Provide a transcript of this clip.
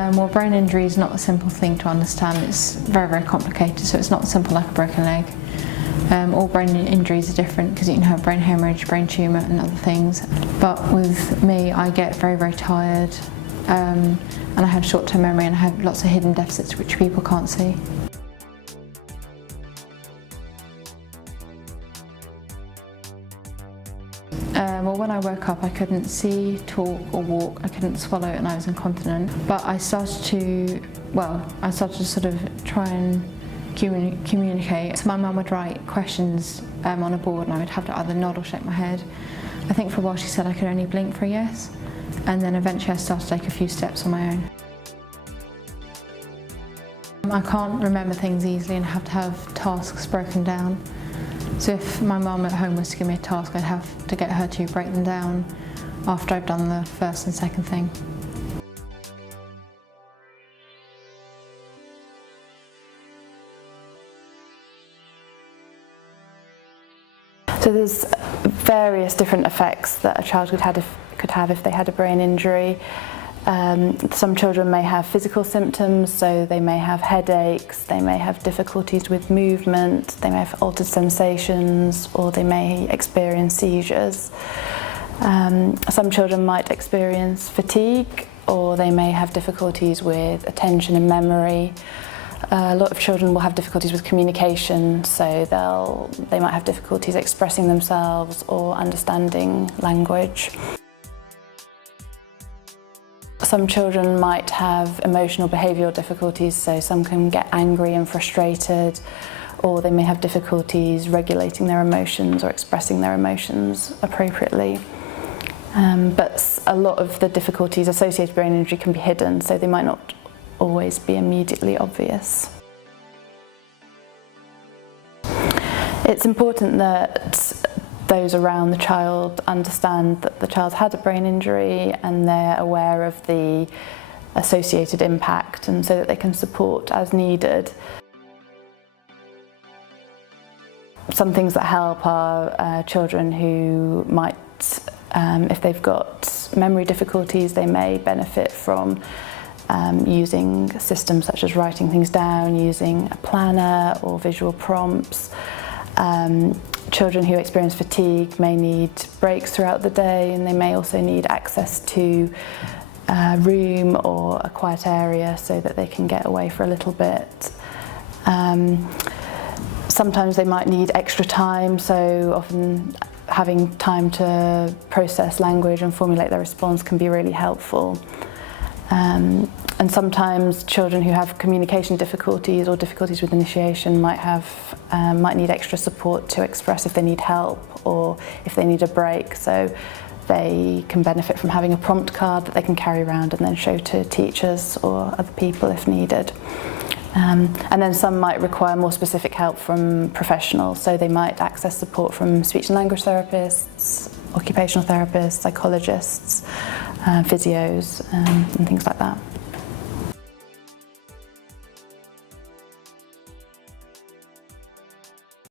Well, brain injury is not a simple thing to understand. It's very, very complicated, so it's not simple like a broken leg. All brain injuries are different because you can have brain hemorrhage, brain tumour and other things. But with me, I get very, very tired and I have short-term memory and I have lots of hidden deficits which people can't see. Well, when I woke up I couldn't see, talk or walk, I couldn't swallow and I was incontinent. But I started to sort of try and communicate. So my mum would write questions on a board and I would have to either nod or shake my head. I think for a while she said I could only blink for a yes, and then eventually I started to take a few steps on my own. I can't remember things easily and I have to have tasks broken down. So if my mum at home was to give me a task, I'd have to get her to break them down after I've done the first and second thing. So there's various different effects that a child could have if they had a brain injury. Some children may have physical symptoms, so they may have headaches, they may have difficulties with movement, they may have altered sensations, or they may experience seizures. Some children might experience fatigue, or they may have difficulties with attention and memory. A lot of children will have difficulties with communication, so they might have difficulties expressing themselves or understanding language. Some children might have emotional behavioural difficulties, so some can get angry and frustrated, or they may have difficulties regulating their emotions or expressing their emotions appropriately. But a lot of the difficulties associated with brain injury can be hidden, so they might not always be immediately obvious. It's important that those around the child understand that the child had a brain injury and they're aware of the associated impact, and so that they can support as needed. Some things that help are children who might, if they've got memory difficulties, they may benefit from using systems such as writing things down, using a planner or visual prompts. Children who experience fatigue may need breaks throughout the day, and they may also need access to a room or a quiet area so that they can get away for a little bit. Sometimes they might need extra time, so often having time to process language and formulate their response can be really helpful. And sometimes children who have communication difficulties or difficulties with initiation might need extra support to express if they need help or if they need a break. So they can benefit from having a prompt card that they can carry around and then show to teachers or other people if needed. And then some might require more specific help from professionals, so they might access support from speech and language therapists, occupational therapists, psychologists, physios, and things like that.